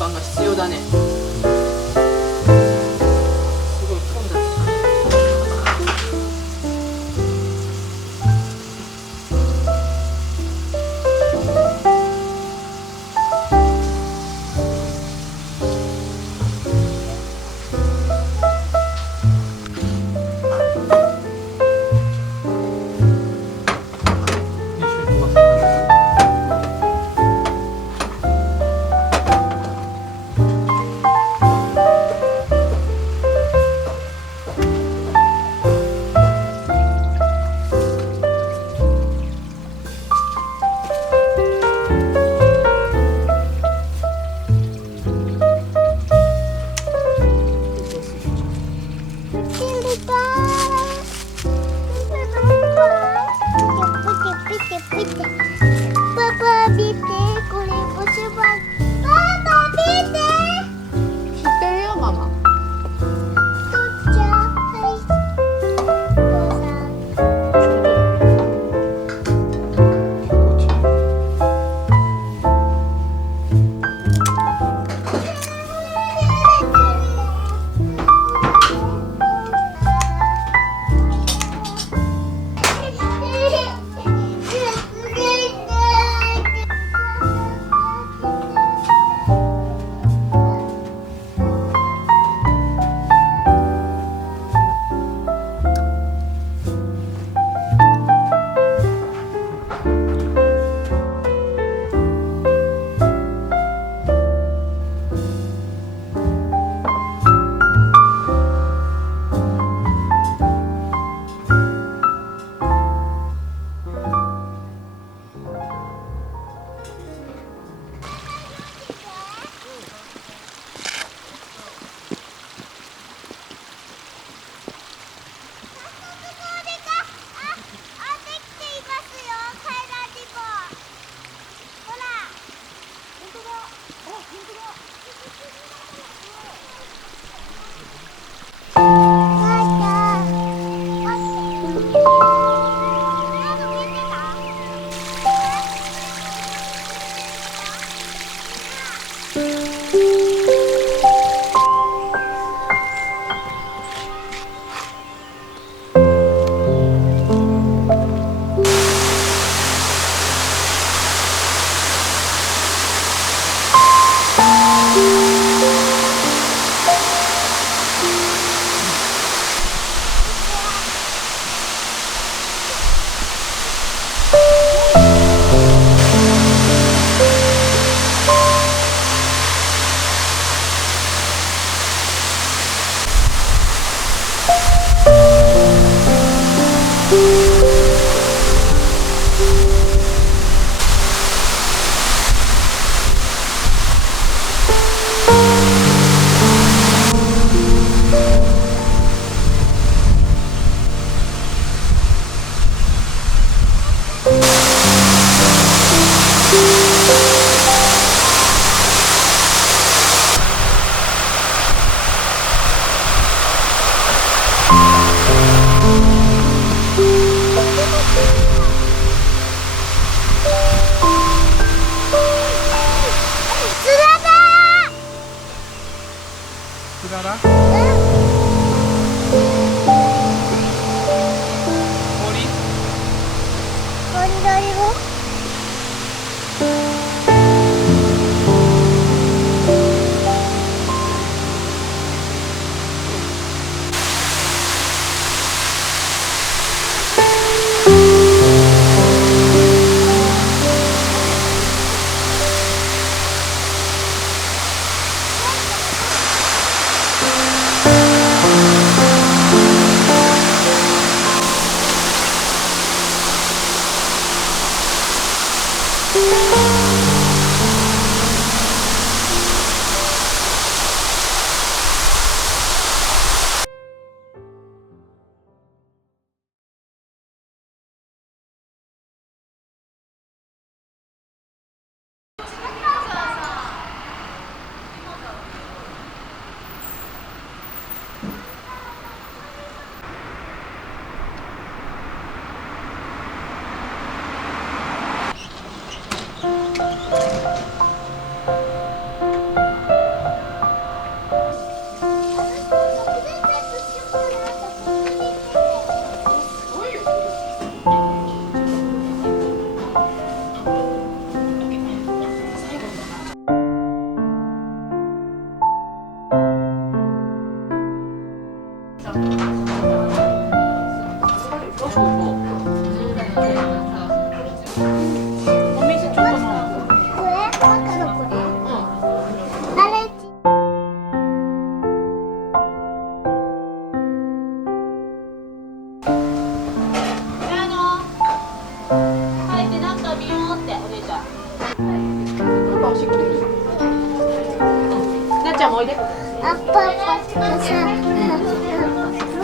飯が必要だね。すごい混雑したね。お水ちょっと飲む。これ赤のこれあれ帰ってなんか見ようってお姉ちゃん。パパおしっこいい。なっちゃんもおいで。アッパがさ、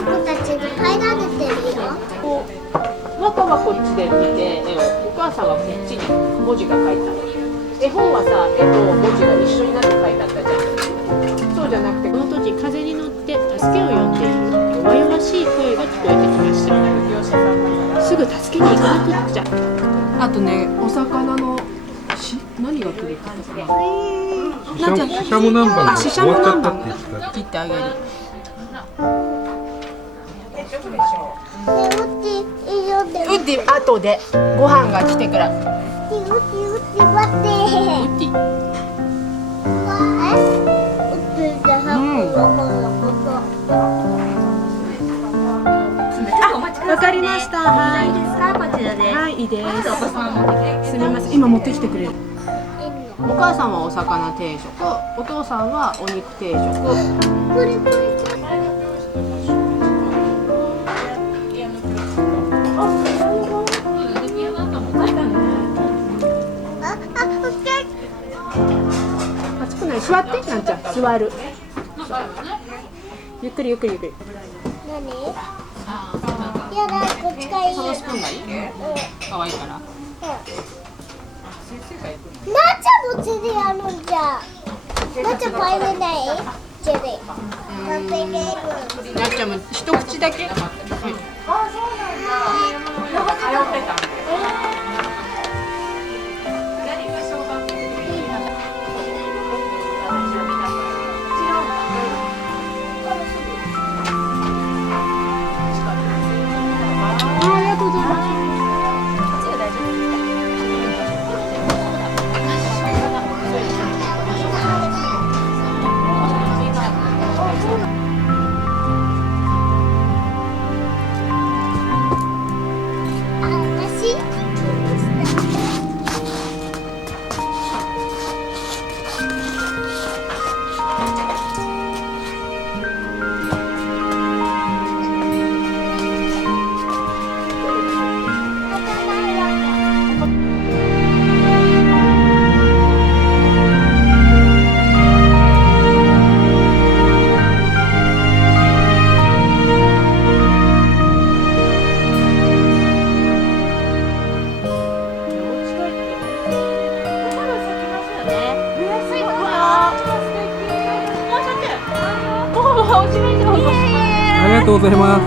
僕たちに階段出てるよ。こうママはこっちで見て絵を、お母さんはこっちに文字が書いてある。絵本はさ、絵と文字が一緒になって書いてあったじゃん。そうじゃなくて、この当時風に乗って助けを呼んでいる弱々しい声が聞こえてきました。すぐ助けに行かなくっちゃ。あとね、お魚の何が来るかな。シシャモ南蛮がシシャ終わっちゃったモ南蛮って言ってた。切ってあげる。ウッディ後でご飯が来てから。待ってウッディ。わかりました。はい。いいですか、こちらで。はい、いいです。すみません、今持ってきてくれる。お母さんはお魚定食、お父さんはお肉定食。熱くない、座って、なんちゃん、座る。ゆっくりゆっくりゆっくり。何？やだ、こっちがいい。そのスプーンがいい？可愛いから。なっちゃんも手でやるんじゃん。なっちゃんパイれない手で。なっちゃんも一口だけ。はい。あ、そうなんだ。通ってた。ありがとうございます。